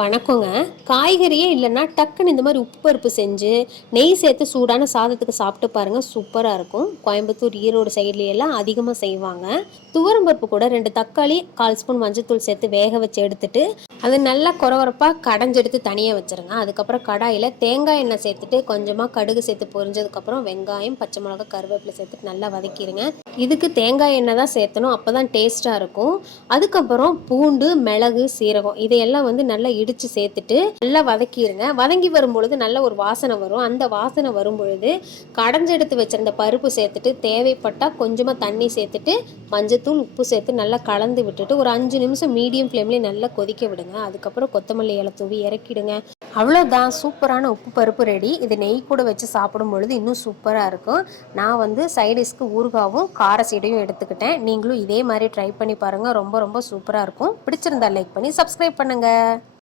வணக்கங்க. காய்கறியே இல்லன்னா, டக்குன்னு இந்த மாரி உப்பு பருப்பு செஞ்சு, நெய் சேர்த்து சூடான சாதத்துக்கு சாப்பிட்டு பாருங்க. சூப்பரா இருக்கும். கோயம்புத்தூர், ஈரோடு சைட்லயெல்லாம் அதிகமா செய்வாங்க. துவரம் பருப்பு கூட 2 தக்காளி, 1/4 ஸ்பூன் மஞ்சத்தூள் சேர்த்து வேக வச்சு எடுத்துட்டு, அது நல்லா கொரகொரப்பா கடைஞ்செடுத்து தனியா வச்சுருங்க. அதுக்கப்புறம் கடாயில தேங்காய் எண்ணெய் சேர்த்துட்டு, கொஞ்சமா கடுகு சேர்த்து பொரிஞ்சதுக்கப்புறம் வெங்காயம், பச்சை மிளகா, கருவேப்பிலை சேர்த்துட்டு நல்லா வதக்கிருங்க. இதுக்கு தேங்காய் எண்ணெய் தான் சேர்த்தணும். அப்பதான் டேஸ்ட்டா இருக்கும். அதுக்கப்புறம் பூண்டு, மிளகு, சீரகம் இதையெல்லாம் நல்லா இடிச்சு சேர்த்துட்டு நல்லா வதக்கிருங்க. வதங்கி வரும்பொழுது நல்ல ஒரு வாசனை வரும். அந்த வாசனை வரும்பொழுது கடைஞ்செடுத்து வச்சிருந்த பருப்பு சேர்த்துட்டு, தேவைப்பட்டா கொஞ்சமா தண்ணி சேர்த்துட்டு, மஞ்சத்தூள், உப்பு சேர்த்து நல்லா கலந்து விட்டுட்டு, ஒரு 5 நிமிஷம் மீடியம் ஃப்ளேம்லயே நல்லா கொதிக்க விடுங்க. அதுக்கப்புறம் கொத்தமல்லி இலை தூவி இறக்கிடுங்க. அவ்வளோதான், சூப்பரான உப்பு பருப்பு ரெடி. இது நெய் கூட வச்சு சாப்பிடும் பொழுது இன்னும் சூப்பராக இருக்கும். நான் சைடிஷ்க்கு ஊறுகாவும் கார சீடையும் எடுத்துக்கிட்டேன். நீங்களும் இதே மாதிரி ட்ரை பண்ணி பாருங்கள். ரொம்ப ரொம்ப சூப்பராக இருக்கும். பிடிச்சிருந்தா லைக் பண்ணி சப்ஸ்கிரைப் பண்ணுங்கள்.